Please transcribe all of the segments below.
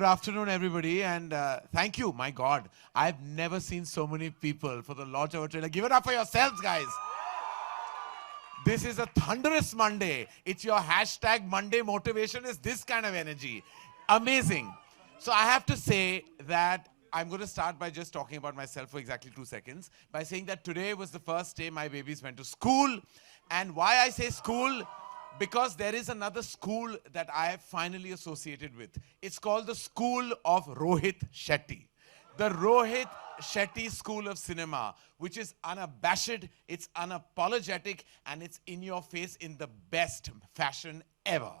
good afternoon, everybody, and thank you. My God, I've never seen so many people for the launch of a trailer. Give it up for yourselves, guys. This is a thunderous Monday. It's your hashtag Monday motivation is this kind of energy. Amazing. So I have to say that I'm going to start by just talking about myself for exactly 2 seconds by saying that today was the first day my babies went to school. And why I say school? Because there is another school that I have finally associated with. It's called the School of Rohit Shetty. The Rohit Shetty School of Cinema, which is unabashed, it's unapologetic, and it's in your face in the best fashion ever.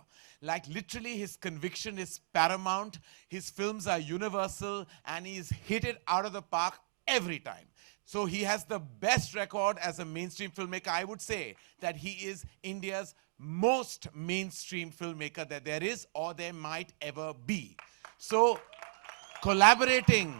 Like literally his conviction is paramount, his films are universal, and he's hit it out of the park every time. So he has the best record as a mainstream filmmaker. I would say that he is India's most mainstream filmmaker that there is or there might ever be. So collaborating,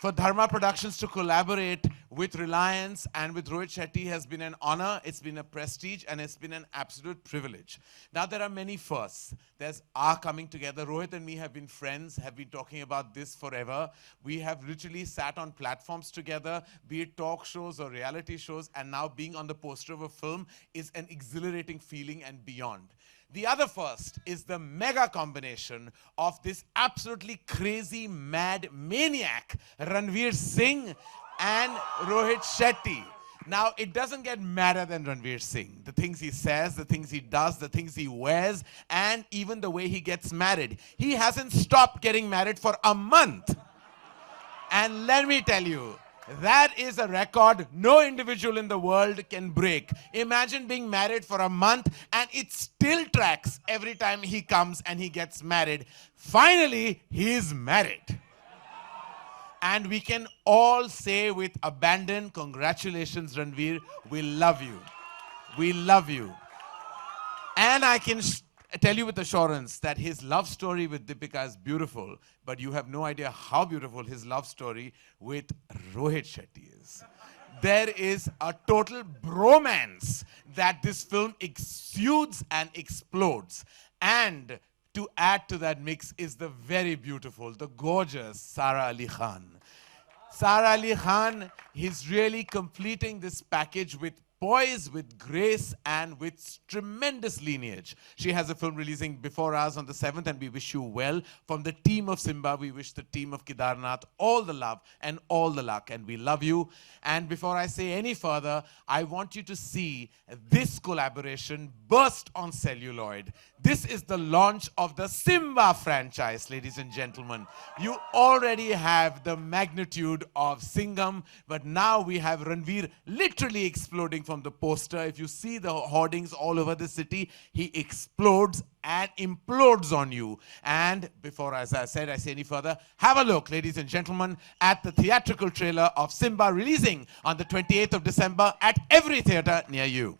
for Dharma Productions to collaborate with Reliance and with Rohit Shetty has been an honor, it's been a prestige, and it's been an absolute privilege. Now there are many firsts. There's our coming together. Rohit and me have been friends, have been talking about this forever. We have literally sat on platforms together, be it talk shows or reality shows, and now being on the poster of a film is an exhilarating feeling and beyond. The other first is the mega combination of this absolutely crazy, mad maniac, Ranveer Singh and Rohit Shetty. Now, it doesn't get madder than Ranveer Singh. The things he says, the things he does, the things he wears, and even the way he gets married. He hasn't stopped getting married for a month. And let me tell you, that is a record no individual in the world can break. Imagine being married for a month and it still tracks every time he comes and he gets married. Finally, he is married. And we can all say with abandon, congratulations, Ranveer. We love you. We love you. And I can tell you with assurance that his love story with Deepika is beautiful, but you have no idea how beautiful his love story with Rohit Shetty is. There is a total bromance that this film exudes and explodes. And to add to that mix is the very beautiful, the gorgeous Sara Ali Khan. Sara Ali Khan is really completing this package with poise, with grace, and with tremendous lineage. She has a film releasing before us on the 7th, and we wish you well. From the team of Simba, we wish the team of Kedarnath all the love and all the luck, and we love you. And before I say any further, I want you to see this collaboration burst on celluloid. This is the launch of the Simba franchise, ladies and gentlemen. You already have the magnitude of Singham, but now we have Ranveer literally exploding from the poster. If you see the hoardings all over the city, he explodes and implodes on you. And before, as I said, I say any further, have a look, ladies and gentlemen, at the theatrical trailer of Simba releasing on the 28th of December at every theater near you.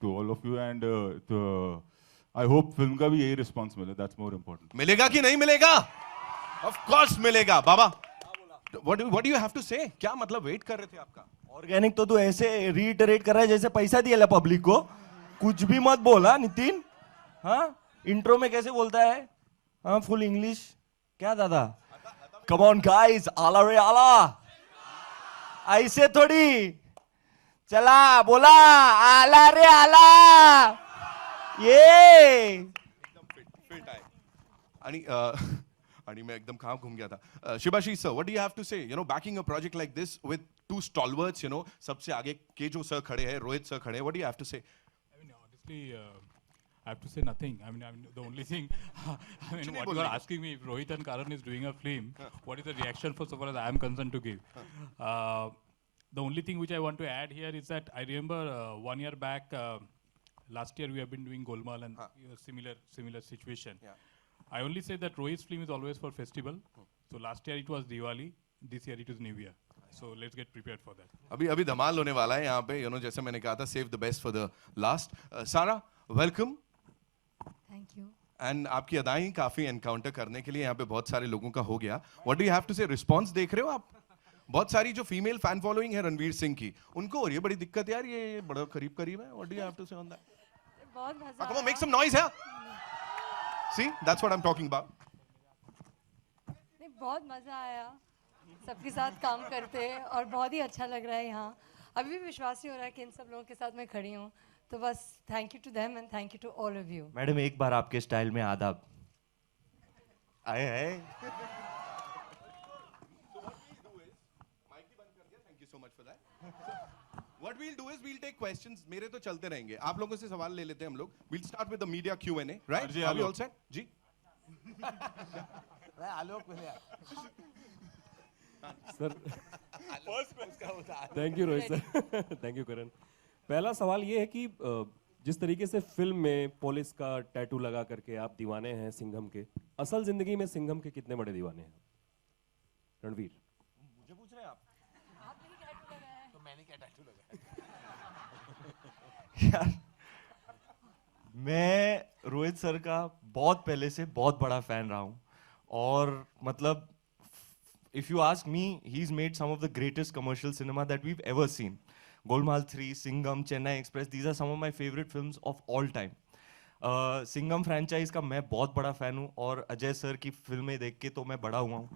to all of you, and I hope film का भी यही response मिले. That's more important. मिलेगा कि नहीं मिलेगा? Of course मिलेगा. बाबा, what do you have to say? क्या मतलब वेट कर रहे थे आपका? ऑर्गेनिक तो तू ऐसे रीइटरेट कर रहा है जैसे पैसा दिया पब्लिक को. कुछ भी मत बोला नितिन. हाँ, इंट्रो में कैसे बोलता है? हाँ, फुल इंग्लिश. क्या दादा? Come on guys, आला रे आला. ऐसे थोड़ी. चला बोला आला रे आला. ये फिट आहे. आणि आणि मैं एकदम कहाँ घूम गया था. शिबाशी sir, what do you have to say? You know, backing a project like this with two stalwarts, you know, सबसे आगे केजो सर खड़े हैं, रोहित सर खड़े हैं. What do you have to say? I mean, honestly, I have to say nothing. I mean, the only thing, I mean, what you are asking me, if Rohit and Karan is doing a film, what is the reaction for so far as I am concerned to give? The only thing which I want to add here is that I remember 1 year back, last year we have been doing Golmaal and similar situation. Yeah. I only say that Rohit's film is always for festival. So last year it was Diwali, this year it is New Year. So let's get prepared for that. अभी धमाल होने वाला है यहाँ पे, you know, जैसे मैंने कहा था, save the best for the last. Sara, welcome. Thank you. And आपकी अदाएं काफी एनकाउंटर करने के लिए यहाँ पे बहुत सारे लोगों का हो गया. What do you have to say? Response देख रहे हो आप? बहुत सारी जो फीमेल फैन फॉलोइंग है रणवीर सिंह की, उनको हो रही है बड़ी दिक्कत यार, ये बड़ा करीब है. What do you have to say on that? बहुत मजा come on, make some noise. See, that's what I am talking about. बहुत मजा आया सबके साथ काम करते और बहुत ही अच्छा लग रहा है यहाँ. अभी भी विश्वास नहीं हो रहा है कि इन सब लोगों के साथ मैं खड़ी हूँ. तो बस thank you to them and thank you to all of you. Madam एक बार आपके स्टाइल में आदाब. आए आए. Thank you so much for that. What we'll do is we'll take questions. मेरे तो चलते रहेंगे. आप लोगों से सवाल ले लेते हैं हम लोग. We'll start with the media Q&A, right? जी, Are we Alok. all set? जी. Alok sir thank you Rohit sir. Thank you Karan. पहला सवाल ये है कि जिस तरीके से फिल्म में पुलिस का टैटू लगा करके आप दीवाने हैं सिंघम के, असल जिंदगी में सिंघम के कितने बड़े दीवाने हैं? रणवीर. मुझे पूछ रहे हैं आप? तो मैंने क्या टैटू लगाया? यार मैं रोहित सर का बहुत पहले से बहुत बड़ा फैन रहा हूँ. और मतलब if you ask me, he's made some of the greatest commercial cinema that we've ever seen. Golmaal 3, Singham, Chennai Express, these are some of my favorite films of all time. Singham franchise का मैं बहुत बड़ा fan हूँ और Ajay sir की फिल्में देख के तो मैं बड़ा हुआ हूँ.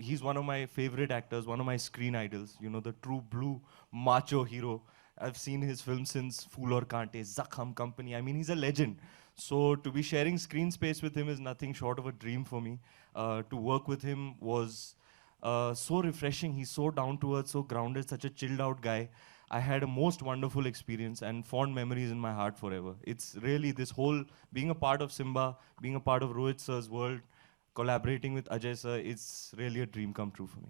He is one of my favourite actors, one of my screen idols, you know the true blue macho hero. I've seen his films since Phool Aur Kaante, Zakham Company. I mean, he's a legend. So to be sharing screen space with him is nothing short of a dream for me. To work with him was so refreshing. He's so down to earth, so grounded, such a chilled out guy. I had a most wonderful experience and fond memories in my heart forever. It's really this whole being a part of Simba, being a part of Rohit sir's world, collaborating with Ajay sir, it's really a dream come true for me.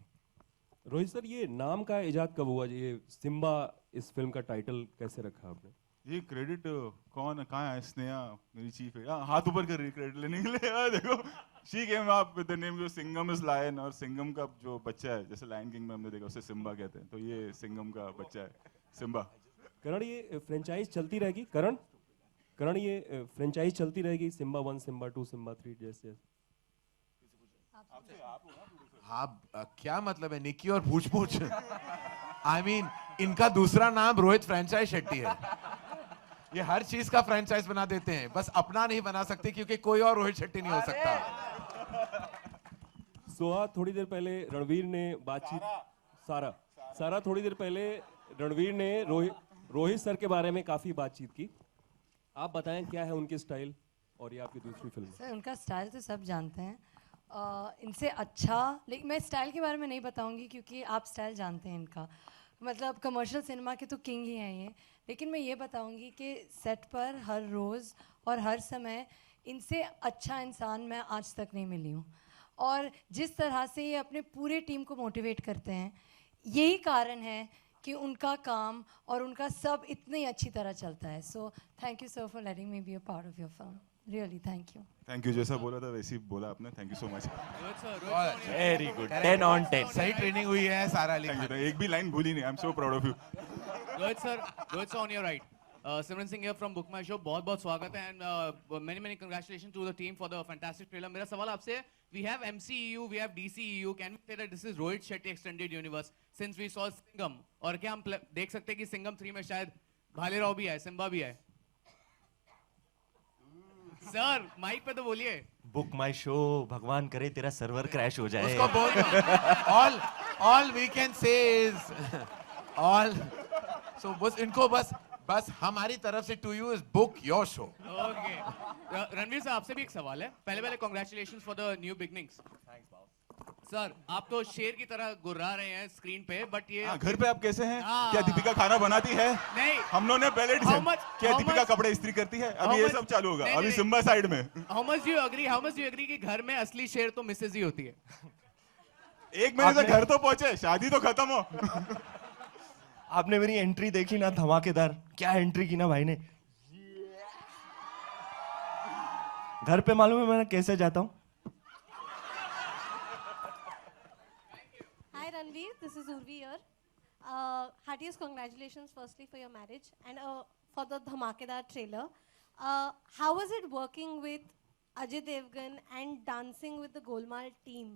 Rohit sir, ये नाम का इजाद कब हुआ? ये Simba इस film का title कैसे रखा आपने? ये क्रेडिट कौन कहाँ है? स्नेहा मेरी चीफ है. हाथ ऊपर कर रही है क्रेडिट लेने के लिए. देखो, she came up with the name जो सिंघम इज लायन, और सिंघम का जो बच्चा है, जैसे लायन किंग में हमने देखा उसे सिम्बा कहते हैं, तो ये सिंघम का बच्चा है सिम्बा. करण, ये फ्रेंचाइज चलती रहेगी? करण ये फ्रेंचाइज चलती रहेगी? सिम्बा 1, सिम्बा 2, सिम्बा 3 जैसे? हाँ, क्या मतलब है निक्की और पूछ पूछ? I mean, इनका दूसरा नाम रोहित फ्रेंचाइज शेट्टी है. ये हर चीज का फ्रेंचाइज बना देते हैं, बस अपना नहीं बना सकते क्योंकि कोई और रोहित शेट्टी नहीं हो सकता. सोहा, थोड़ी देर पहले रणवीर ने बातचीत सारा थोड़ी देर पहले रणवीर ने रोहित सर के बारे में काफी बातचीत की. आप बताएं क्या है उनके स्टाइल और ये आपकी दूसरी फिल्म? सर उनका स्टाइल तो सब जानते हैं. इनसे अच्छा, लेकिन मैं स्टाइल के बारे में नहीं बताऊंगी क्योंकि आप स्टाइल जानते हैं इनका. मतलब कमर्शियल सिनेमा के तो किंग ही हैं ये. लेकिन मैं ये बताऊंगी कि सेट पर हर रोज़ और हर समय इनसे अच्छा इंसान मैं आज तक नहीं मिली हूँ. और जिस तरह से ये अपने पूरे टीम को मोटिवेट करते हैं, यही कारण है कि उनका काम और उनका सब इतनी अच्छी तरह चलता है. So thank you sir for letting me be a part of your film. Really thank you. Thank you. जैसा बोला था वैसे ही बोला आपने. Thank you so much. Very good. 10 on 10. सही ट्रेनिंग हुई है सारा अली थैंक खान. यू. एक भी लाइन भूली नहीं. I am so proud of you. Rohit sir, on your right. Simran Singh here from Book My Show. बहुत बहुत स्वागत है and many congratulations to the team for the fantastic trailer. मेरा सवाल आपसे है, we have MCEU, we have DCEU. Can we say that this is Rohit Shetty extended universe since we saw Singham? और क्या हम देख सकते हैं कि Singham 3 में शायद भालेराव भी आए, सिम्बा भी आए? सर माइक पे तो बोलिए. बुक माई शो, भगवान करे तेरा सर्वर क्रैश हो जाए. उसको बोल. all we can say is all. So बस हमारी तरफ से to you is book your show. Okay. Ranveer साहब आपसे भी एक सवाल है. पहले congratulations for the new beginnings. Sir आप तो शेर की तरह गुर्रा रहे हैं स्क्रीन पे, बट ये घर पे आप कैसे हैं? हाँ। क्या दीपिका खाना बनाती है? नहीं. हम लोगों ने पहले क्या दीपिका कपड़े इस्त्री करती है? अभी ये सब चालू होगा. अभी सिम्बा साइड में. How much do you agree कि घर में असली शेर तो मिसेज ही होती है? एक महीने से घर तो पहुंचे, शादी तो खत्म हो. आपने मेरी एंट्री देखी ना, धमाकेदार. क्या एंट्री की ना भाई ने. घर पे मालूम है मैं कैसे जाता हूँ. Hi Ranveer, this is Urvi here. Heartiest congratulations firstly for your marriage and for the Dhamakedar trailer. How was it working with Ajay Devgan and dancing with the Golmaal team?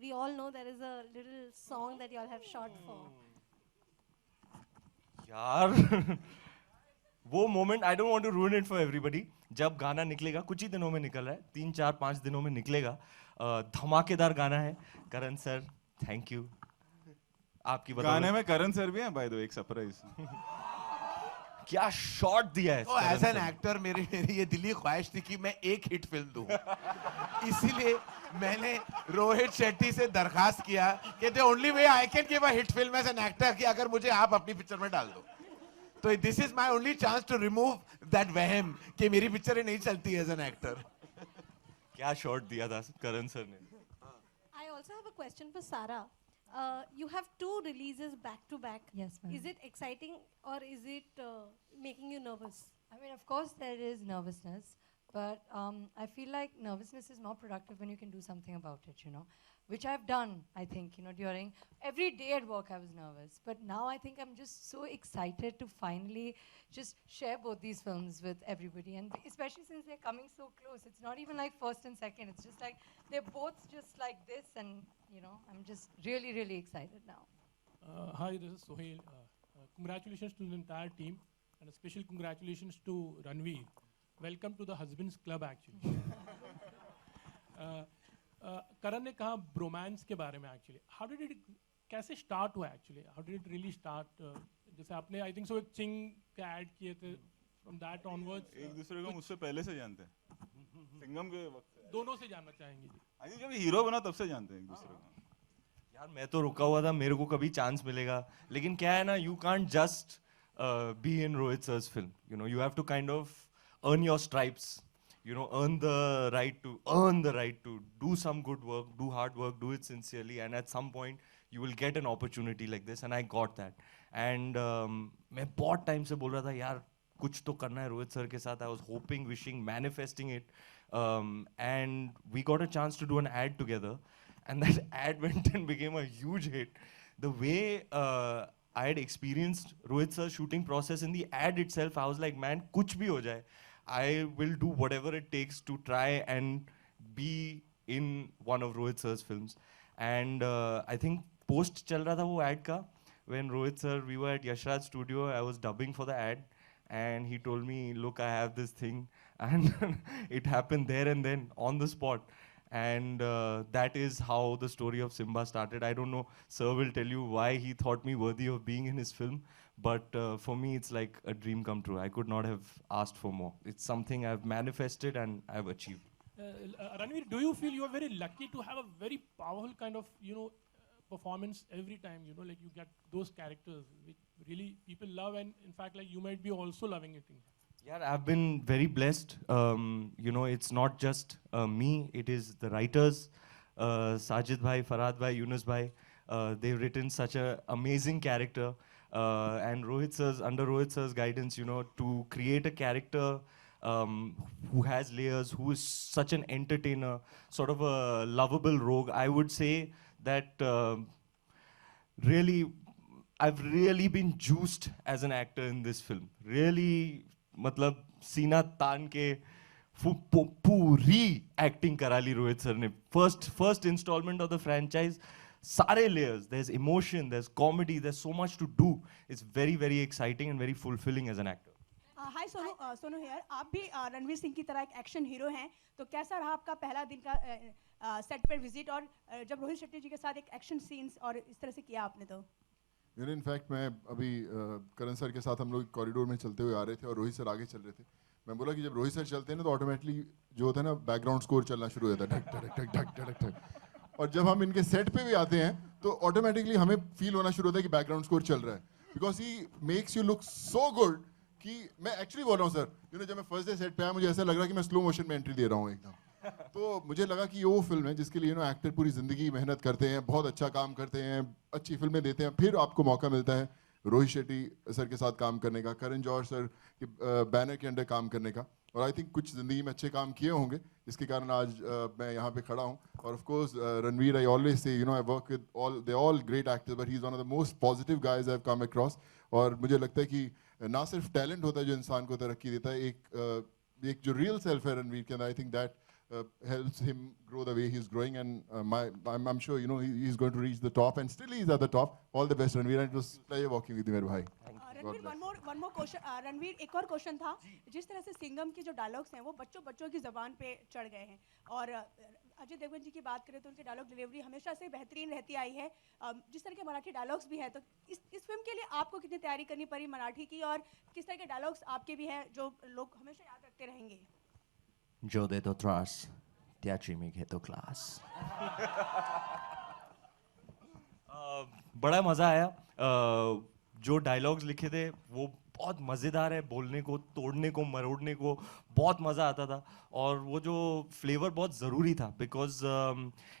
We all know there is a little song that you all have shot for. यार वो moment I don't want to ruin it for everybody. जब गाना निकलेगा, कुछ ही दिनों में निकल रहा है, 3 4 5 दिनों में निकलेगा. धमाकेदार गाना है. करण सर थैंक यू. आपकी गाने में करण सर भी हैं बाय द वे, एक सरप्राइज. क्या शॉट दिया है. तो एज एन एक्टर मेरी ये दिली ख्वाहिश थी कि मैं एक हिट फिल्म दूं. इसीलिए मैंने रोहित शेट्टी से दरखास्त किया कि the only way I can give a hit film as an actor कि अगर मुझे आप अपनी पिक्चर में डाल दो. तो this is my only chance to remove that वहम कि मेरी पिक्चर नहीं चलती एज एन एक्टर. क्या शॉट दिया था करण सर ने. I also have a question for Sara. You have 2 releases back to back. Yes, ma'am. Is it exciting or is it making you nervous? I mean, of course, there is nervousness, but I feel like nervousness is more productive when you can do something about it, you know, which I've done, I think, you know, during every day at work I was nervous. But now I think I'm just so excited to finally just share both these films with everybody. And especially since they're coming so close, it's not even like first and second, it's just like they're both just like this. And, you know, I'm just really, really excited now. Hi, this is Sohail. Congratulations to the entire team and a special congratulations to Ranveer. Welcome to the Husbands Club actually. करण ने कहा bromance के बारे में actually. How did it, कैसे start हुआ actually? How did it really start? जैसे आपने I think so एक चिंग का ऐड किए थे, फ्रॉम दैट ऑनवर्ड्स एक दूसरे को मुझसे पहले से जानते हैं. सिंघम के वक्त से. दोनों से जानना चाहेंगे जी. आई थिंक जब हीरो बना तब से जानते हैं एक दूसरे को. यार मैं तो रुका हुआ था, मेरे को कभी चांस मिलेगा. लेकिन क्या है ना, you can't just be in Rohit sir's film. You know, you have to kind of earn your stripes. You know, earn the right to do some good work, do hard work, do it sincerely, and at some point you will get an opportunity like this, and I got that. And मैं बहुत time से बोल रहा था यार कुछ तो करना है रोहित सर के साथ. I was hoping, wishing, manifesting it, and we got a chance to do an ad together, and that ad went and became a huge hit. The way I had experienced Rohit sir's shooting process in the ad itself, I was like, man, kuch bhi ho jaye, I will do whatever it takes to try and be in one of Rohit sir's films. And I think post chal raha tha wo ad ka, when Rohit sir, we were at Yashraj studio, I was dubbing for the ad, and he told me, look, I have this thing, and it happened there and then on the spot. And that is how the story of Simba started. I don't know, sir will tell you why he thought me worthy of being in his film, but for me it's like a dream come true. I could not have asked for more. It's something I've manifested and I've achieved. Ranveer, do you feel you are very lucky to have a very powerful kind of, you know, performance every time, you know, like you get those characters which really people love, and in fact like you might be also loving it? Yeah, I've been very blessed. You know, it's not just me, it is the writers, Sajid bhai, Farhad bhai, Yunus bhai. They've written such an amazing character. And under Rohit sir's guidance, you know, to create a character who has layers, who is such an entertainer, sort of a lovable rogue, I would say that really I've really been juiced as an actor in this film. Really, मतलब सीना तान के पूरी acting करा ली Rohit sir ने. First installment of the franchise. सारे layers. There's emotion, there's comedy, there's so much to do. It's very, very exciting and very fulfilling as an actor. Hi Sonu here. आप भी रणवीर सिंह की तरह एक एक्शन हीरो हैं, तो कैसा रहा आपका पहला दिन का सेट पर विजिट, और जब रोहित शेट्टी जी के साथ एक एक्शन सीन्स और इस तरह से किया आपने? तो इनफैक्ट मैं अभी करण सर के साथ हम लोग कॉरिडोर में चलते हुए आ रहे थे और रोहित सर आगे चल रहे थे. मैं बोला कि जब रोहित सर चलते हैं ना तो ऑटोमेटिकली जो होता है ना बैकग्राउंड स्कोर चलना शुरू हो जाता है, ढक ढक ढक ढक ढक ढक. और जब हम इनके सेट पे भी आते हैं तो ऑटोमेटिकली हमें फील होना शुरू होता है कि बैकग्राउंड स्कोर चल रहा है, because he makes you look so good कि मैं एक्चुअली बोल रहा हूँ सर, जब मैं फर्स्ट डे सेट पे आया मुझे ऐसा लग रहा है कि मैं स्लो मोशन में एंट्री दे रहा हूँ एकदम. तो मुझे लगा कि ये वो फिल्म है जिसके लिए एक्टर पूरी ज़िंदगी मेहनत करते हैं, बहुत अच्छा काम करते हैं, अच्छी फिल्में देते हैं, फिर आपको मौका मिलता है रोहित शेट्टी सर के साथ काम करने का, करण जौहर सर के बैनर के अंडर काम करने का. और आई थिंक कुछ ज़िंदगी में अच्छे काम किए होंगे जिसके कारण आज मैं यहाँ पे खड़ा हूँ. और of course Ranveer, I always say I work with all great actors, but he is one of the most positive guys I have come across. और मुझे लगता है कि ना सिर्फ टैलेंट होता है जो इंसान को तरक्की देता है, एक जो रियल सेल्फ है रणवीर के अंदर, I think that helps him grow the way he's growing, and I'm sure he's going to reach the top, and still he's at the top. All the best Ranveer, and it was pleasure working with you मेरे भाई. Ranveer, one more question. Ranveer, एक और question था. जिस तरह से सिंघम के जो डायलॉग्स हैं वो बच्चों की ज़बान पे चढ़ गए हैं, और अजय देवगन जी की बात करें तो उनकी डायलॉग डिलीवरी हमेशा से बेहतरीन रहती आई है. जिस तरह के मराठी डायलॉग्स भी हैं, तो इस फिल्म के लिए आपको कितनी तैयारी करनी पड़ी मराठी की, और किस तरह के डायलॉग्स आपके भी हैं जो लोग हमेशा याद रखते रहेंगे? जो दे तो त्रास, त्याची मी घेतो क्लास. बड़ा मज़ा आया. जो डायलॉग्स लिखे थे वो बहुत मज़ेदार है, बोलने को, तोड़ने को, मरोड़ने को बहुत मज़ा आता था. और वो जो फ्लेवर बहुत ज़रूरी था, because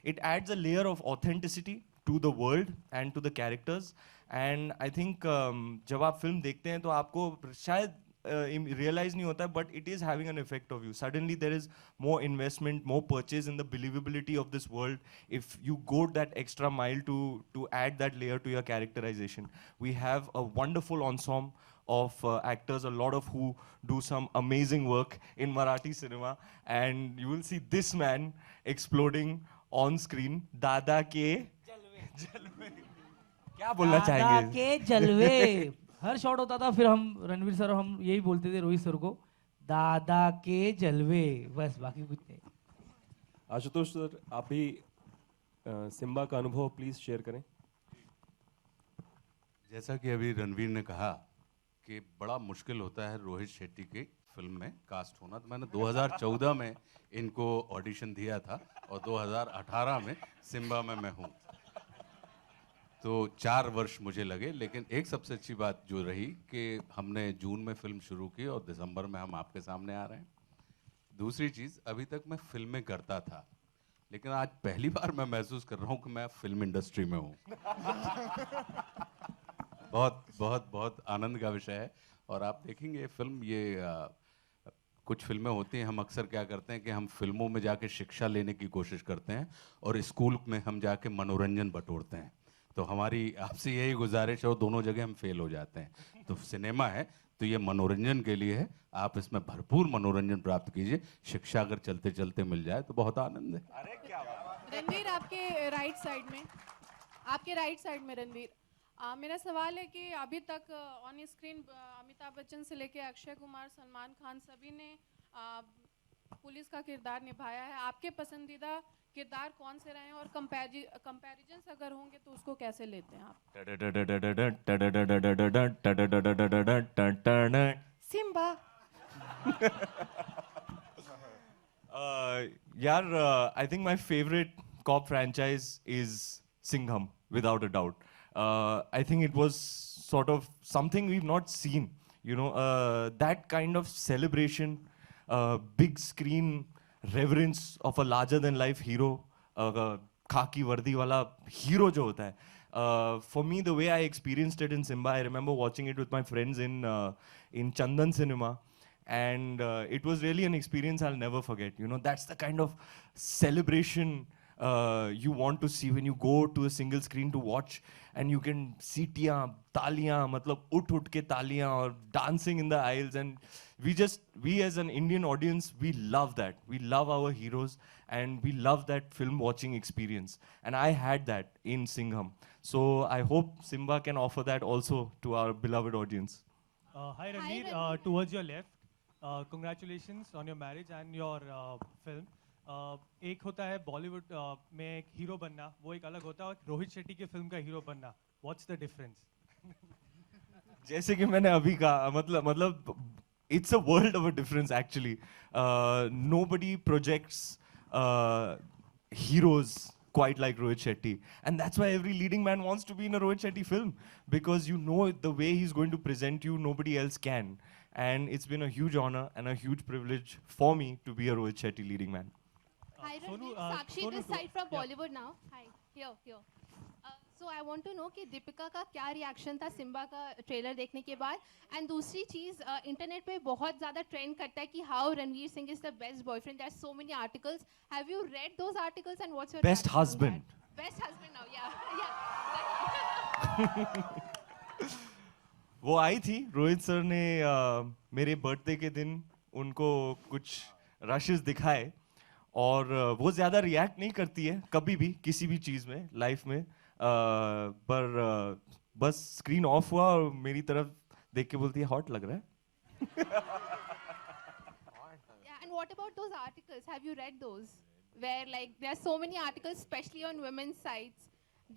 it adds a layer of authenticity to the world and to the characters. And I think जब आप फिल्म देखते हैं तो आपको शायद realize नहीं होता, but it is having an effect of you. Suddenly there is more investment, more purchase in the believability of this world if you go that extra mile to add that layer to your characterization. We have a wonderful ensemble of actors, a lot of who do some amazing work in Marathi cinema, and you will see this man exploding on screen. दादा के जलवे. क्या बोलना चाहेंगे? दादा के जलवे. हर shot होता था, फिर हम रणवीर सर हम यही बोलते थे रोहित सर को, दादा के जलवे, बस बाकी कुछ नहीं. आशुतोष सर, आप भी सिम्बा का अनुभव प्लीज शेयर करें. जैसा कि अभी रणवीर ने कहा कि बड़ा मुश्किल होता है रोहित शेट्टी की फिल्म में कास्ट होना, तो मैंने 2014 में इनको ऑडिशन दिया था और 2018 में सिम्बा में मैं हूँ. तो 4 वर्ष मुझे लगे, लेकिन एक सबसे अच्छी बात जो रही कि हमने जून में फिल्म शुरू की और दिसंबर में हम आपके सामने आ रहे हैं. दूसरी चीज़, अभी तक मैं फिल्में करता था, लेकिन आज पहली बार मैं महसूस कर रहा हूँ कि मैं फिल्म इंडस्ट्री में हूँ. बहुत बहुत बहुत आनंद का विषय है. और आप देखेंगे फिल्म, ये कुछ फिल्में होती हैं, हम अक्सर क्या करते हैं कि हम फिल्मों में जाके शिक्षा लेने की कोशिश करते हैं और स्कूल में हम जाके मनोरंजन बटोरते हैं. तो हमारी आपसे यही गुजारिश है, और दोनों जगह हम फेल हो जाते हैं. तो सिनेमा है तो ये मनोरंजन के लिए है, आप इसमें भरपूर मनोरंजन प्राप्त कीजिए. शिक्षा अगर चलते चलते मिल जाए तो बहुत आनंद है. अरे क्या रणवीर, आपके राइट साइड में रणवीर, मेरा सवाल है कि अभी तक ऑन स्क्रीन अमिताभ बच्चन से लेके अक्षय कुमार, सलमान खान, सभी ने पुलिस का किरदार निभाया है. आपके पसंदीदा किरदार कौन से रहे हैं, और कंपैरिजन्स अगर होंगे तो उसको कैसे लेते हैं आप? सिम्बा. यार, I think my favorite cop franchise is Singham, without a doubt. I think it was sort of something we've not seen, that kind of celebration, big screen reverence of a larger than life hero, khaki vardi wala hero jo hota hai. For me, the way I experienced it in Simba, I remember watching it with my friends in Chandan Cinema, and it was really an experience I'll never forget. That's the kind of celebration you want to see when you go to a single screen to watch, and you can सीटियाँ, तालियाँ, मतलब उठ के तालियाँ और dancing in the aisles, and we as an Indian audience, we love that. We love our heroes, and we love that film watching experience. And I had that in Singham. So I hope Simba can offer that also to our beloved audience. Hi Ranveer, towards your left. Congratulations on your marriage and your film. एक होता है बॉलीवुड में एक hero बनना, वो एक अलग होता है, और रोहित शेट्टी की फिल्म का हीरो बनना. What's the difference? जैसे कि मैंने अभी कहा, मतलब it's a world of a difference actually. Nobody projects heroes quite like Rohit Shetty, and that's why every leading man wants to be in a Rohit Shetty film, because you know the way he's going to present you, nobody else can. And it's been a huge honor and a huge privilege for me to be a Rohit Shetty leading man. Hi Ranveer, Sakshi this side from Bollywood now. Hi, here. So I want to know कि दीपिका का क्या reaction था Simba का trailer देखने के बाद, and दूसरी चीज़ internet पे बहुत ज़्यादा ट्रेंड करता है कि how Ranveer Singh is the best boyfriend. There are so many articles. Have you read those articles and what's your Best husband. Best husband now या वो आई थी, रोहित सर ने मेरे बर्थडे के दिन उनको कुछ रशेस दिखाए, और वो ज़्यादा रिएक्ट नहीं करती है कभी भी किसी भी चीज़ में लाइफ में, पर बस स्क्रीन ऑफ हुआ और मेरी तरफ देख के बोलती है हॉट लग रहा है. Yeah, and what about those articles? Have you read those? Where like there are so many articles, especially on women's sites,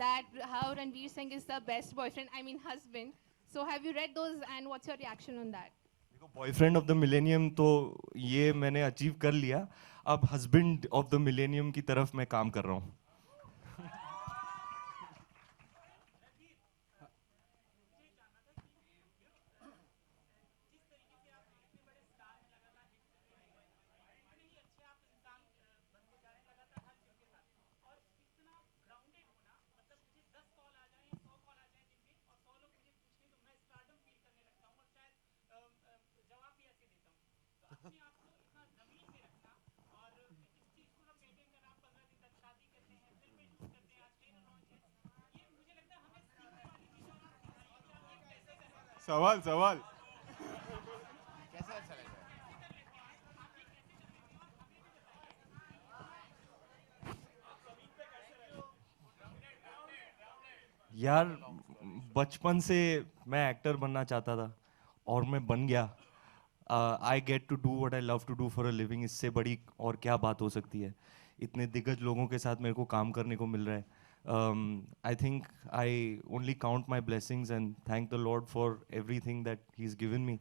that how Ranveer Singh is the best boyfriend, I mean husband. So have you read those and what's your reaction on that? Boyfriend of the millennium तो ये मैंने achieve कर लिया, अब husband of the millennium की तरफ मैं काम कर रहा हूँ. सवाल यार बचपन से मैं एक्टर बनना चाहता था और मैं बन गया. I get to do what I love to do for a living. इससे बड़ी और क्या बात हो सकती है. इतने दिग्गज लोगों के साथ मेरे को काम करने को मिल रहा है. I think I only count my blessings and thank the Lord for everything that He's given me.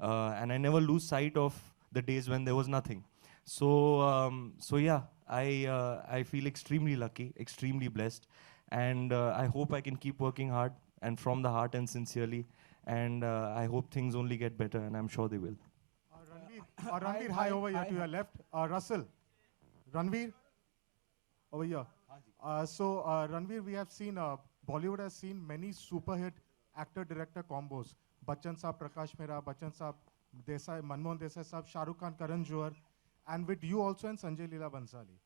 And I never lose sight of the days when there was nothing. So yeah, I feel extremely lucky, extremely blessed. And I hope I can keep working hard and from the heart and sincerely. And I hope things only get better, and I'm sure they will. Ranveer, hi, over here to your left. Russell, Ranveer, over here. Ranveer, we have seen, Bollywood has seen many super hit actor-director combos. Bachchan Saab, Prakash Mehra, Bachchan Saab, Desai, Manmohan Desai Saab, Shah Rukh Khan, Karan Johar, and with you also and Sanjay Leela Bhansali.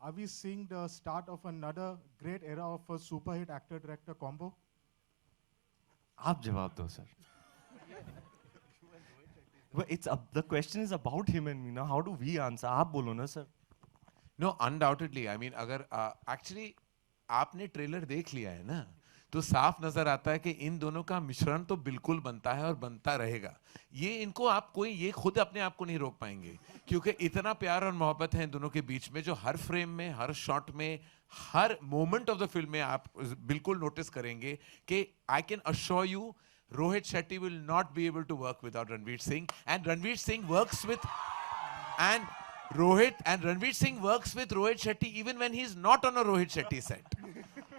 Are we seeing the start of another great era of a super hit actor-director combo? आप जवाब दो sir. But the question is about him and me. Now, how do we answer? आप बोलो ना sir. No, undoubtedly. I mean, अगर actually आपने trailer देख लिया है ना, तो साफ नजर आता है कि इन दोनों का मिश्रण तो बिल्कुल बनता है और बनता रहेगा. ये इनको आप कोई ये खुद अपने आप को नहीं रोक पाएंगे, क्योंकि इतना प्यार और मोहब्बत है इन दोनों के बीच में, जो हर फ्रेम में, हर शॉट में, हर मोमेंट ऑफ द फिल्म में आप बिल्कुल नोटिस करेंगे कि I can assure you Rohit Shetty will not be able to work without Ranveer Singh, and Ranveer Singh works with Ranveer Singh works with Rohit Shetty even when he's not on a Rohit Shetty set.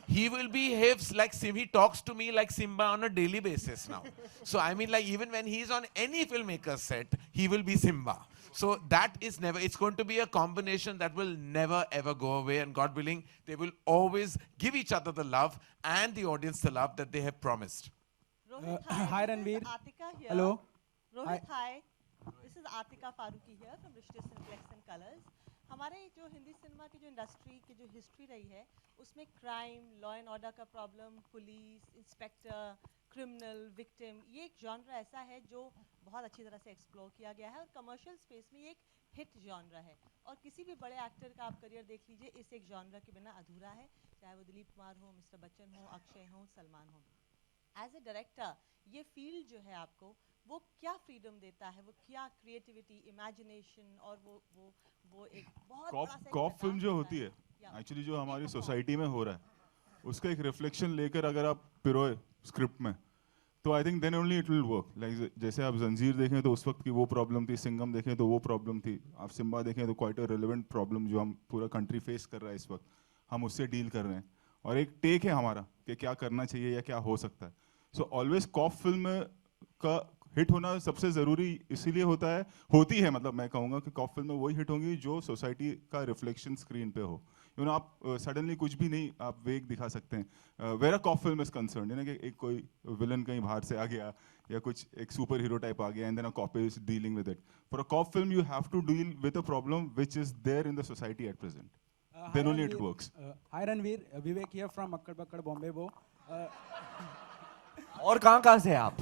He will behave like Sim. He talks to me like Simba on a daily basis now. So I mean, like even when he's on any filmmaker's set, he will be Simba. So that is never. It's going to be a combination that will never ever go away, and God willing, they will always give each other the love and the audience the love that they have promised. Rohit, hi Ranveer. Atika here. Hello. Rohit, hi. This is Atika Faruqi here from Rishte Simplex and Colors. हमारे जो Hindi cinema की जो industry की जो history रही है उसमें crime, law and order का problem, police, inspector, criminal, victim, ये एक जॉनरा ऐसा है जो बहुत अच्छी तरह से एक्सप्लोर किया गया है और कमर्शियल स्पेस में ये एक हिट जॉनरा है और किसी भी बड़े एक्टर का आप करियर देख लीजिए इस एक जॉनरा के बिना अधूरा है, चाहे वो दिलीप कुमार हो, मिस्टर बच्चन हो, अक्षय हो, सलमान हो। एज ए डायरेक्टर ये फील्ड जो है आपको वो क्या फ्रीडम देता है, वो क्या क्रिएटिविटी, इमेजिनेशन और वो एक बहुत बड़ा सा कॉप फिल्म जो होती है एक्चुअली जो हमारी सोसाइटी में हो रहा है उसका एक रिफ्लेक्शन लेकर अगर आप पिरोए स्क्रिप्ट में तो I think then only it will work. Like जैसे आप जंजीर देखें तो उस वक्त की वो प्रॉब्लम थी, सिंघम देखें तो वो प्रॉब्लम थी, आप सिम्बा देखें तो क्वाइट अ रेलेवेंट प्रॉब्लम जो हम पूरा कंट्री फेस कर रहा है इस वक्त, हम उससे डील कर रहे हैं और एक टेक है हमारा कि क्या करना चाहिए या क्या हो सकता है। सो ऑलवेज कॉप फिल्म का हिट होना सबसे ज़रूरी इसीलिए होती है मतलब मैं कहूँगा कि कॉप फिल्म में वही हिट होंगी जो सोसाइटी का रिफ्लेक्शन स्क्रीन पे हो। यू नो आप सडनली कुछ भी नहीं आप वेग दिखा सकते हैं where a cop film is concern, है ना, कि एक कोई विलन कहीं बाहर से आ गया या कुछ एक सुपर हीरो टाइप आ गया and then a cop is dealing with it. For a cop film you have to deal with a problem which is there in the society at present, then only it works. Hi Ranveer, Vivek here from Akkad Bakkad Bombay वो। और कहाँ से आप?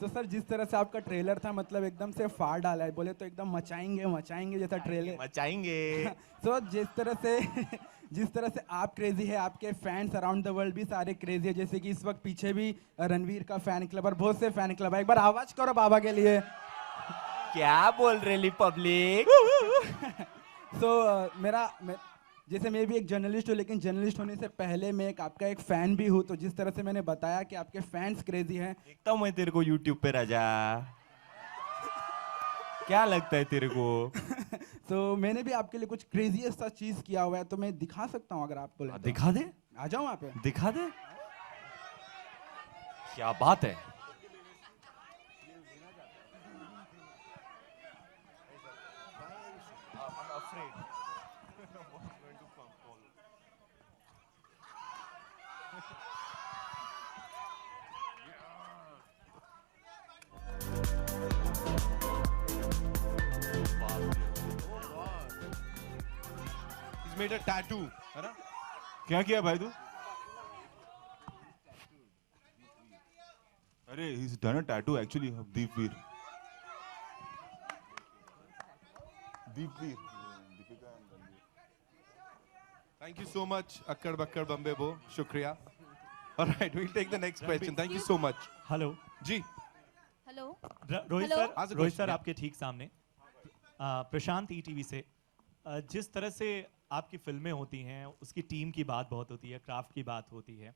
तो sir जिस तरह से आपका ट्रेलर था मतलब एकदम से फाड़ डाला है, बोले तो एकदम मचाएंगे जैसा ट्रेलर मचाएंगे। तो जिस तरह से आप क्रेजी है, आपके फैंस अराउंड द वर्ल्ड भी सारे क्रेजी है, जैसे कि इस वक्त पीछे भी रणवीर का फैन क्लब और बहुत से फैन क्लब है। एक बार आवाज करो बाबा के लिए। क्या बोल रही पब्लिक? जैसे मैं भी एक जर्नलिस्ट हूँ, लेकिन जर्नलिस्ट होने से पहले मैं आपका एक फैन भी हूँ, तो जिस तरह से मैंने बताया कि आपके फैंस क्रेजी हैं। देखता हूँ मैं तेरे को यूट्यूब पे राजा। क्या लगता है तेरे को? तो मैंने भी आपके लिए कुछ क्रेजी सा चीज किया हुआ है, तो मैं दिखा सकता हूँ अगर आप बोले तो। दिखा दे। आ जाऊँ वहाँ पे? दिखा दे। क्या बात है। Made a tattoo, है ना? क्या किया भाई तू? अरे he's done a tattoo actually of Deepveer. Thank you so much, Akkad Bakkad Bombay Bo. Shukriya. All right, we'll take the next question. Thank you so much. Hello ji. Hello Rohit sir आपके ठीक सामने प्रशांत ईटीवी से। जिस तरह से आपकी फिल्में होती हैं उसकी टीम की बात बहुत होती है, क्राफ्ट की बात होती है।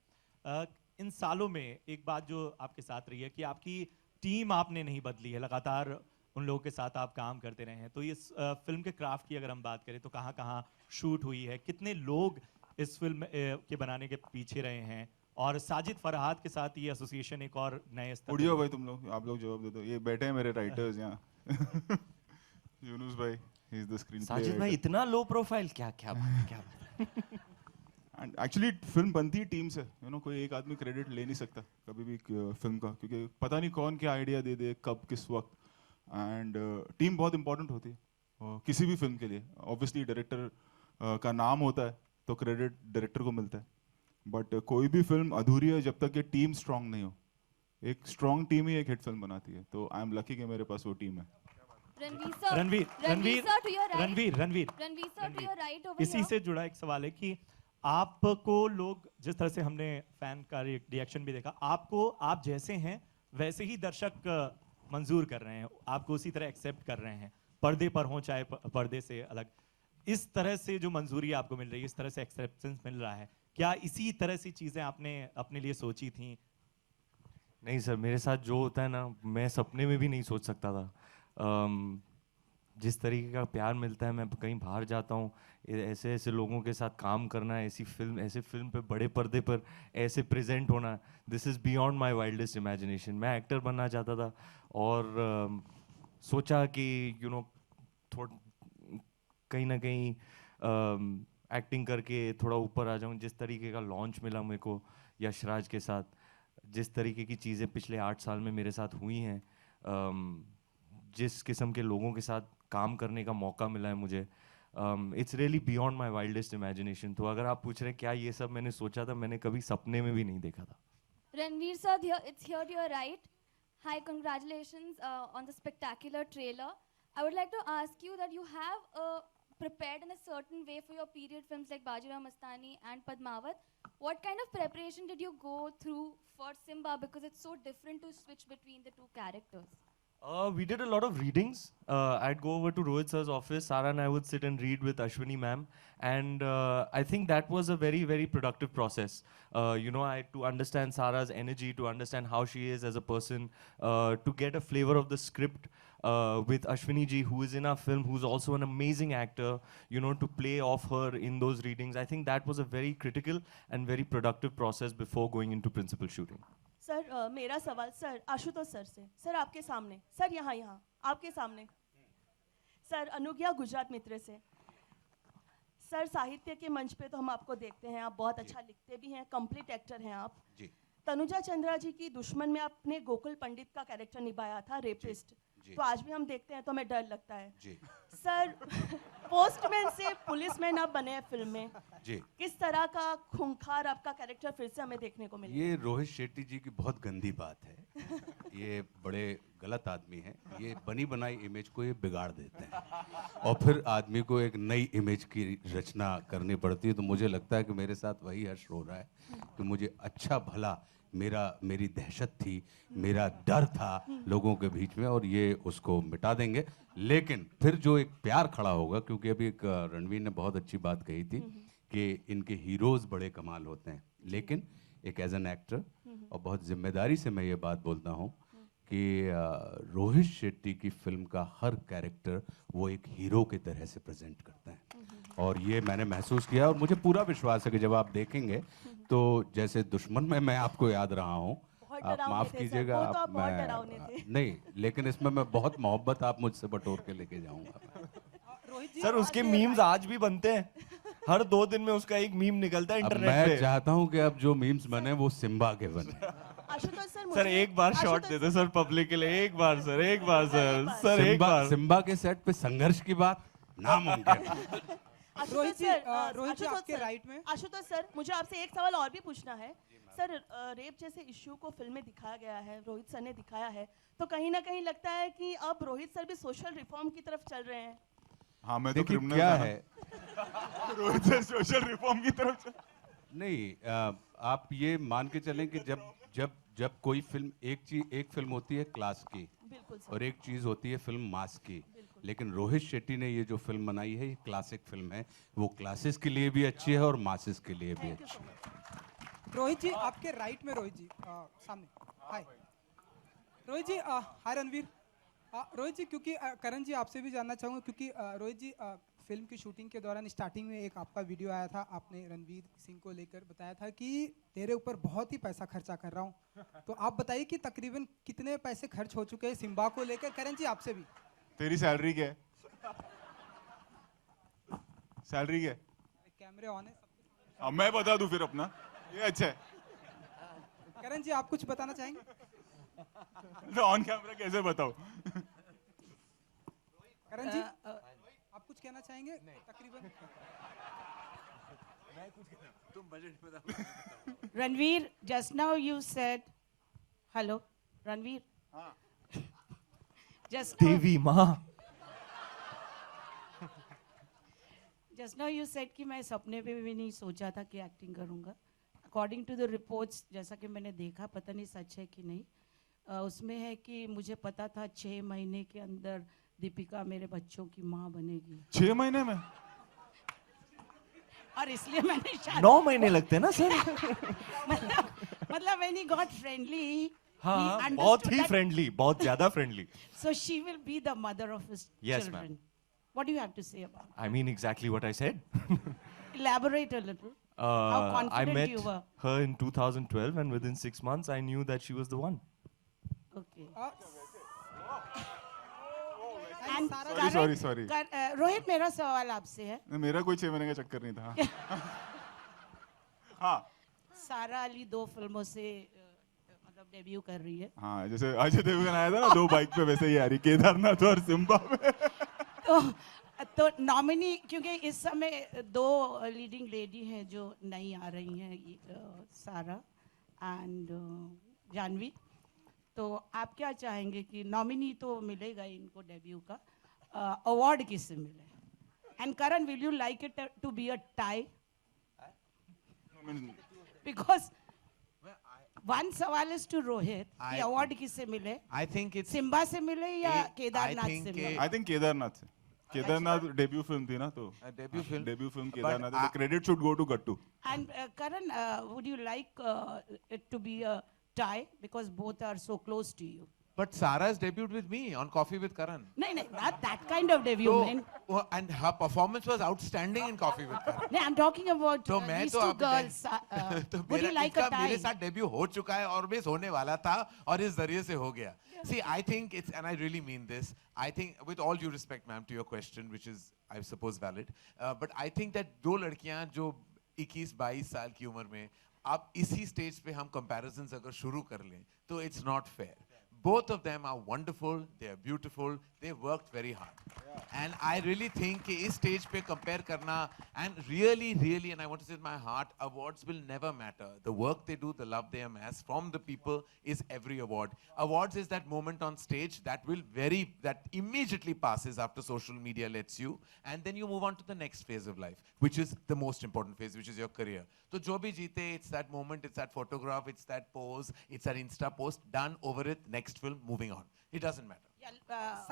इन सालों में एक बात जो आपके साथ रही है कि आपकी टीम आपने नहीं बदली है, लगातार उन लोगों के साथ आप काम करते रहे हैं। तो इस फिल्म के क्राफ्ट की अगर हम बात करें तो कहाँ कहाँ शूट हुई है, कितने लोग इस फिल्म के बनाने के पीछे रहे हैं, और साजिद फरहाद के साथ ये एसोसिएशन एक और नए स्तर उड़ियो भाई तुम लोग, आप लोग जवाब दे दो। ये बैठे हैं मेरे राइटर्स यहाँ। यूनुस भाई, he is the screenplay Sajid भाई इतना लो प्रोफाइल, क्या एंड एक्चुअली फिल्म बनती है टीम से, यू नो, कोई एक आदमी क्रेडिट ले नहीं सकता कभी भी फिल्म का, क्योंकि पता नहीं कौन क्या आइडिया दे दे कब किस वक्त, एंड टीम बहुत इंपॉर्टेंट होती है किसी भी फिल्म के लिए। ऑब्वियसली डायरेक्टर का नाम होता है तो क्रेडिट डायरेक्टर को मिलता है, बट कोई भी फिल्म अधूरी है जब तक ये टीम स्ट्रांग नहीं हो। एक स्ट्रांग टीम ही एक हिट फिल्म बनाती है, तो आई एम लकी कि मेरे पास वो टीम है। रणवीर इसी से जुड़ा एक सवाल है कि आपको लोग, जिस तरह से हमने फैन का रिएक्शन भी देखा, आपको आप जैसे हैं वैसे ही दर्शक मंजूर कर रहे हैं, आपको उसी तरह एक्सेप्ट कर रहे हैं, पर्दे पर हो चाहे पर्दे से अलग। इस तरह से जो मंजूरी आपको मिल रही है, इस तरह से एक्सेप्टेंस मिल रहा है, क्या इसी तरह से चीजें आपने अपने लिए सोची थी? नहीं सर, मेरे साथ जो होता है ना, मैं सपने में भी नहीं सोच सकता था। जिस तरीके का प्यार मिलता है, मैं कहीं बाहर जाता हूँ, ऐसे ऐसे लोगों के साथ काम करना, ऐसे फिल्म पे बड़े पर्दे पर ऐसे प्रेजेंट होना, this is beyond my wildest imagination. मैं एक्टर बनना चाहता था और सोचा कि यू नो कहीं ना कहीं एक्टिंग करके थोड़ा ऊपर आ जाऊँ। जिस तरीके का लॉन्च मिला मेरे को यशराज के साथ, जिस तरीके की चीज़ें पिछले 8 साल में मेरे साथ हुई हैं, जिस किस्म के लोगों के साथ काम करने का मौका मिला है मुझे, it's really beyond my wildest imagination. तो अगर आप पूछ रहे हैं क्या ये सब मैंने सोचा था, मैंने कभी सपने में भी नहीं देखा था। Ranveer sir, it's here to your right. Hi, congratulations on the spectacular trailer. I would like to ask you that you have prepared in a certain way for your period films like Bajirao Mastani and Padmavat. What kind of preparation did you go through for Simba, because it's so different to switch between the two characters? We did a lot of readings. I'd go over to Rohit sir's office. Sara and I would sit and read with Ashwini ma'am, and I think that was a very, very productive process. You know, to understand Sara's energy, to understand how she is as a person, to get a flavor of the script with Ashwini ji, who is in our film, who's also an amazing actor. You know, to play off her in those readings. I think that was a very critical and very productive process before going into principal shooting. Sir मेरा सवाल sir Ashutosh sir से, sir आपके सामने, sir यहाँ आपके सामने, sir अनुज्ञा गुजरात मित्र से। सर साहित्य के मंच पे तो हम आपको देखते हैं, आप बहुत अच्छा लिखते भी हैं, कंप्लीट एक्टर हैं आप। जी। तनुजा चंद्रा जी की दुश्मन में आपने गोकुल पंडित का कैरेक्टर निभाया था, रेपिस्ट। तो आज भी हम देखते हैं तो हमें डर लगता है। जी। सर पोस्टमैन से पुलिसमैन आप बने हैं फिल्म में, जी। किस तरह का खूंखार आपका कैरेक्टर फिर से हमें देखने को मिलेगा? ये रोहित शेट्टी जी की बहुत गंदी बात है। ये बड़े गलत आदमी हैं। ये बनी बनाई इमेज को ये बिगाड़ देते हैं और फिर आदमी को एक नई इमेज की रचना करनी पड़ती है। तो मुझे लगता है कि मेरे साथ वही हर्ष हो रहा है कि मुझे अच्छा भला मेरी दहशत थी, मेरा डर था लोगों के बीच में, और ये उसको मिटा देंगे। लेकिन फिर जो एक प्यार खड़ा होगा, क्योंकि अभी एक रणवीर ने बहुत अच्छी बात कही थी कि इनके हीरोज़ बड़े कमाल होते हैं, लेकिन एक एज एन एक्टर और बहुत जिम्मेदारी से मैं ये बात बोलता हूँ कि रोहित शेट्टी की फिल्म का हर कैरेक्टर वो एक हीरो की तरह से प्रेजेंट करते हैं, और ये मैंने महसूस किया। और मुझे पूरा विश्वास है कि जब आप देखेंगे तो जैसे दुश्मन में मैं आपको याद रहा हूँ, आप माफ कीजिएगा, नहीं, लेकिन इसमें मैं बहुत मोहब्बत आप मुझसे बटोर के लेके जाऊंगा। सर उसके मीम्स आज भी बनते हैं, हर 2 दिन में उसका एक मीम निकलता है इंटरनेट पे। मैं चाहता हूँ कि अब जो मीम्स बने वो सिम्बा के बने। सर एक बार शॉट दे दो सर पब्लिक के लिए, एक बार सर, एक बार सर, एक बार। सिम्बा के सेट पे संघर्ष की बात नामुमकिन। रोहित जी आपके राइट में। आशुतोष सर, मुझे आपसे एक सवाल और भी पूछना है। सर रेप जैसे इश्यू को फिल्म में दिखाया गया है, रोहित सर ने दिखाया है, तो कहीं ना कहीं लगता है कि अब रोहित सर भी सोशल रिफॉर्म की तरफ चल रहे हैं। हाँ, मैं तो क्रिमिनल क्या है रोहित सर सोशल रिफॉर्म की तरफ नहीं, आप ये मान के चलें कि जब कोई फिल्म, एक फिल्म होती है क्लास की और एक चीज होती है फिल्म मास की, लेकिन रोहित शेट्टी ने ये जो फिल्म बनाई है, ये क्लासिक फिल्म है। वो क्लासेस के लिए भी अच्छी है और मासेस के लिए भी अच्छी है। रोहित जी आपके राइट में, रोहित जी सामने। हाय रोहित जी, हाय रणवीर। रोहित जी, क्योंकि करण जी आपसे भी जानना चाहूँगा, क्योंकि रोहित जी फिल्म की शूटिंग के दौरान स्टार्टिंग में एक आपका वीडियो आया था, आपने रणवीर सिंह को लेकर बताया था कि तेरे ऊपर बहुत ही पैसा खर्चा कर रहा हूँ। तो आप बताइए कि तकरीबन कितने पैसे खर्च हो चुके हैं सिम्बा को लेकर? करण जी आपसे भी। तेरी सैलरी क्या है? सैलरी क्या है? कैमरे ऑन है। अब मैं बता दूं फिर अपना, ये अच्छा है। करण जी आप कुछ बताना चाहेंगे? तो ऑन कैमरा कैसे बताओ? करण जी आप कुछ कहना चाहेंगे? तकरीबन तुम बजट बताओ। Ranveer, just now you said, hello, Ranveer. Just now, देवी माँ। just now you said कि मैं सपने पे भी नहीं सोचा था कि एक्टिंग करूँगा। According to the reports, जैसा कि मैंने देखा, पता नहीं सच है कि नहीं, उसमें है कि मुझे पता था 6 महीने के अंदर दीपिका मेरे बच्चों की माँ बनेगी। 6 महीने में? और इसलिए मैंने 9 महीने लगते हैं ना सर। मतलब when he got friendly, हाँ, बहुत ही फ्रेंडली, बहुत ज्यादा friendly. So she will be the mother of his Yes, children. ma'am. What do you have to say about it? I mean exactly what I said. Elaborate a little. How I confident met you were. her in 2012, and within 6 months, I knew that she was the one. Okay. Sorry. Rohit, मेरा सवाल आपसे है। मेरा कोई 6 महीने का चक्कर नहीं था। हाँ। सारा अली 2 फिल्मों से मतलब डेब्यू कर रही है। हाँ, जैसे अजय देवगन आया था ना 2 बाइक पे, वैसे ही आ रही केदारनाथ और सिम्बा में। तो नॉमिनी, क्योंकि इस समय 2 लीडिंग लेडी हैं जो नई आ रही हैं, सारा एंड जानवी, तो आप क्या चाहेंगे कि नॉमिनी तो मिलेगा इनको डेब्यू का, अवार्ड किससे मिले? And Karan, will you like it to be a tie? Because one सवाल इज टू रोहित कि अवार्ड किससे मिले? आई थिंक इट्स सिम्बा से मिले या केदारनाथ से मिले? आई थिंक केदारनाथ से। केदारनाथ डेब्यू फिल्म थी ना, तो debut film Kedarnath, the credit should go to Gattu. And Karan, would you like it to be a tie because both are so close to you? But Sarah's debuted with me on Coffee with Karan. No, not that kind of debut, man. And her performance was outstanding in Coffee with Karan. No, I'm talking about तो मैं these तो 2 अब girls. तो Would you like a इसका मेरे tie? साथ debut हो चुका है और मिस होने वाला था और इस जरिए से हो गया. See, I think it's, and I really mean this, I think with all due respect, ma'am, to your question, which is, I suppose, valid, but I think that 2 लड़कियां जो 21-22 साल की उम्र में आप इसी स्टेज पे हम comparisons अगर शुरू कर लें, तो it's not fair. Both of them are wonderful, they are beautiful, they worked very hard. And I really think कि इस stage पे compare करना, and really, and I want to say in my heart, awards will never matter. The work they do, the love they amass from the people is every award. Awards is that moment on stage that immediately passes after social media lets you, and then you move on to the next phase of life, which is the most important phase, which is your career. So जो भी जीते, it's that moment, it's that photograph, it's that pose, it's that Insta post, done, over it, next film, moving on. It doesn't matter.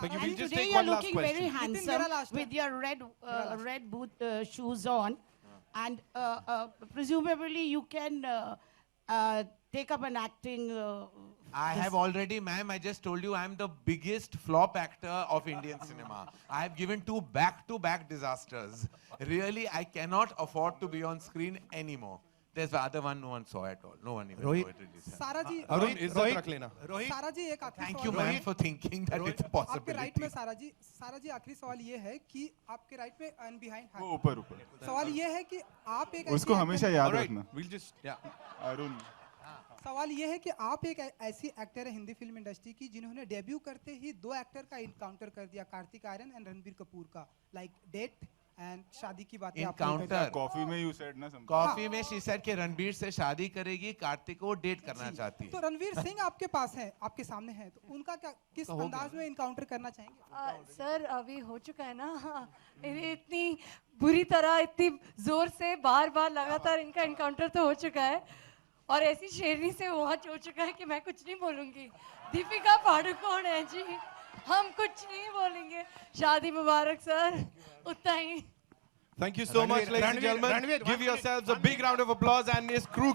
And today you're looking very handsome with your red boot shoes on, and presumably you can take up an acting. I have already, ma'am, I just told you I'm the biggest flop actor of Indian cinema. I have given 2 back-to-back disasters. Really, I cannot afford to be on screen anymore. There's the other one no one saw at all. No one even saw it release. सारा जी, अरुण इज्जत रख लेना. सारा जी एक आखिरी Thank you, ma'am, for thinking that it's a आपके possibility. Right में सारा जी आखिरी सवाल ये है कि आपके राइट में and behind वो ऊपर सवाल ये है कि आप एक उसको हमेशा याद रखना. We'll just, yeah. अरुण, सवाल ये है कि आप एक ऐसी एक्टर है हिंदी फिल्म इंडस्ट्री की जिन्होंने डेब्यू करते ही 2 एक्टर का इनकाउंटर कर दिया, कार्तिक आर्यन एंड रणबीर कपूर का, लाइक डेट एंड शादी की बातें Encounter. कॉफी में you said ना some. कॉफी में she said कि रणबीर से शादी करेगी, कार्तिक को डेट करना चाहती है. तो रणवीर सिंह आपके पास है, आपके सामने है, तो उनका क्या किस तो हो अंदाज गया। में इनकाउंटर करना चाहेंगे? सर अभी हो चुका है ना, इतनी बुरी तरह, इतनी जोर से बार लगातार इनका इनकाउंटर तो हो चुका है, और ऐसी शेरनी से वॉच हो चुका है कि मैं कुछ नहीं बोलूंगी. दीपिका पादुकोण है जी, हम कुछ नहीं बोलेंगे. शादी मुबारक सर, उतना ही. Thank you so much, ladies and gentlemen. Give yourselves a big round of applause and his crew.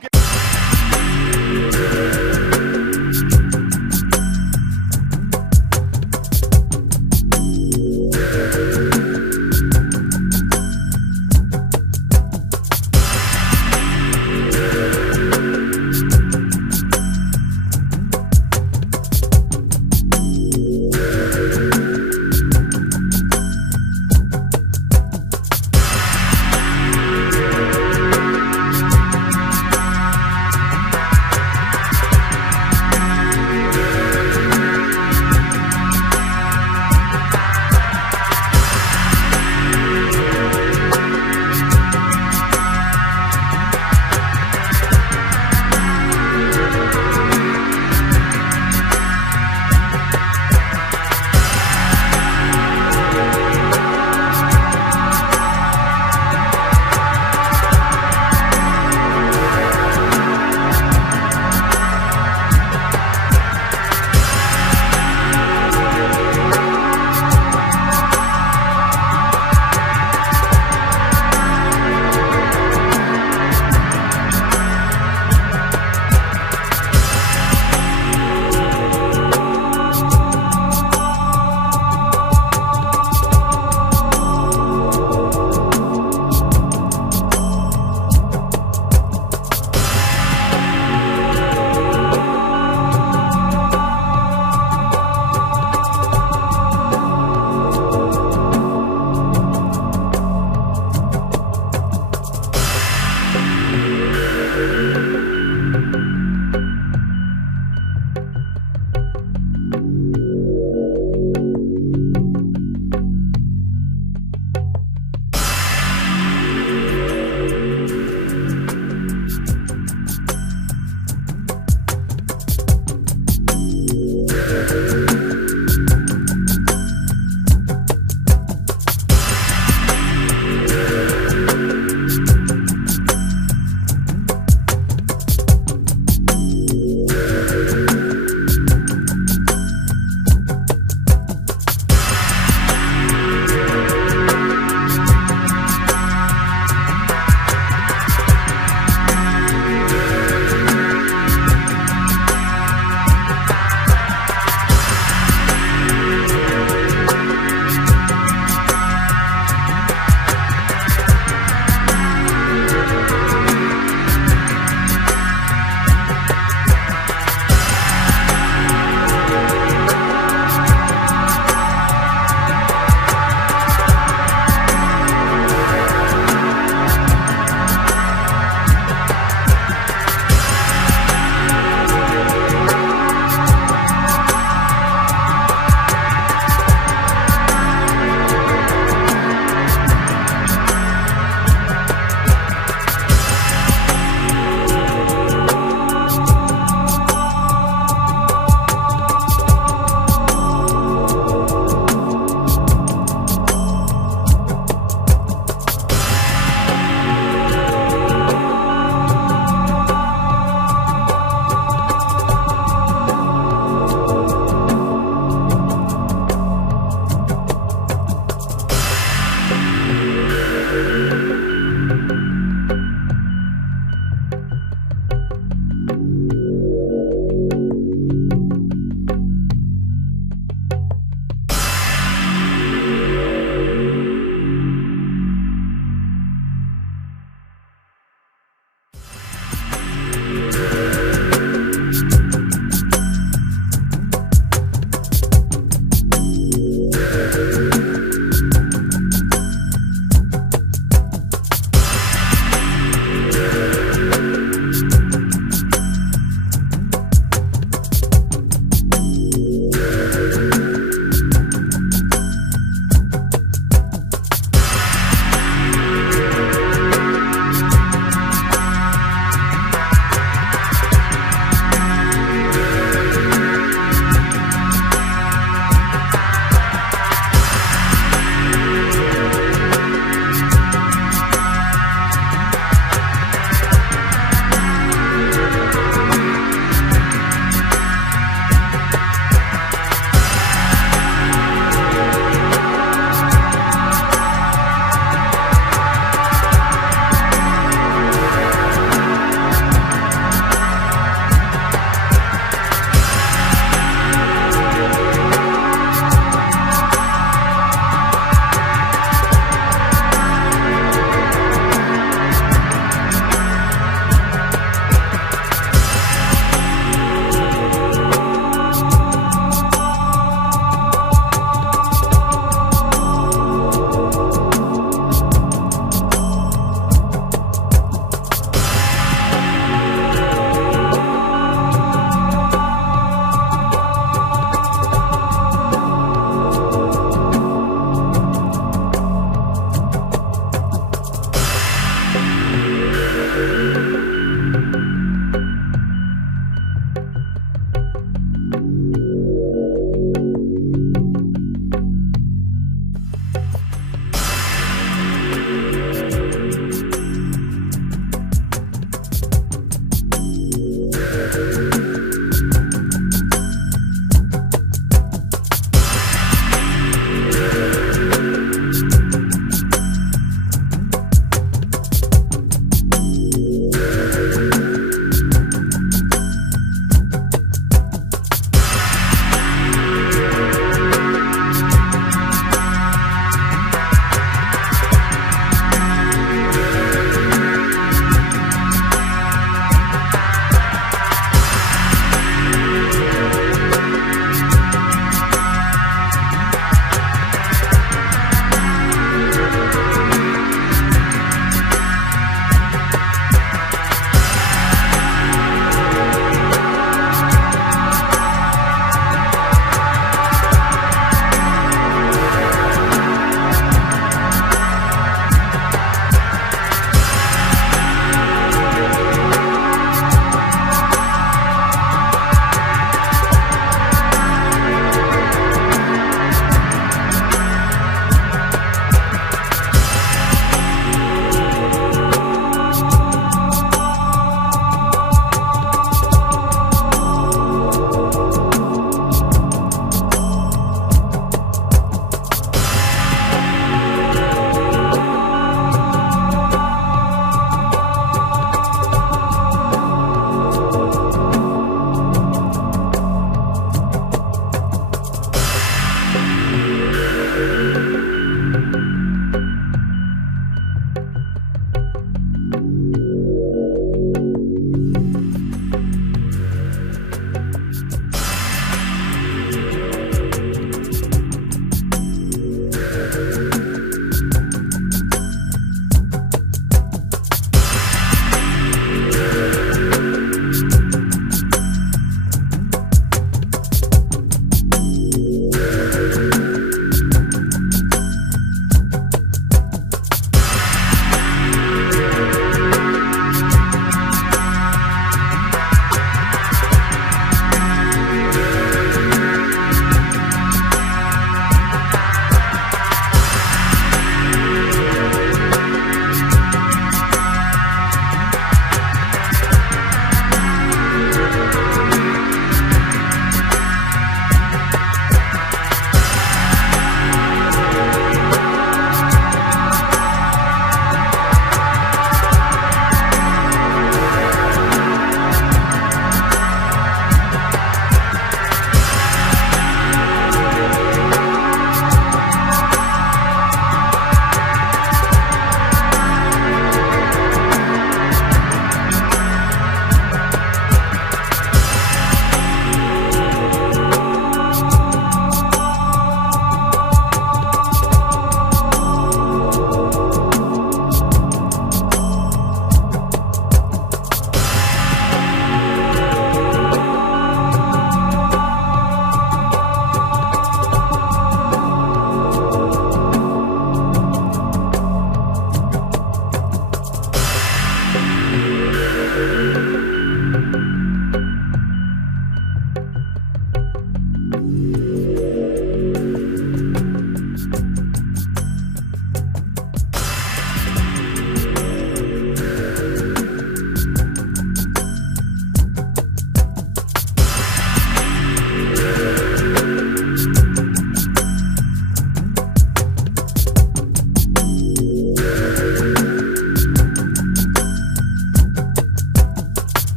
Thank you.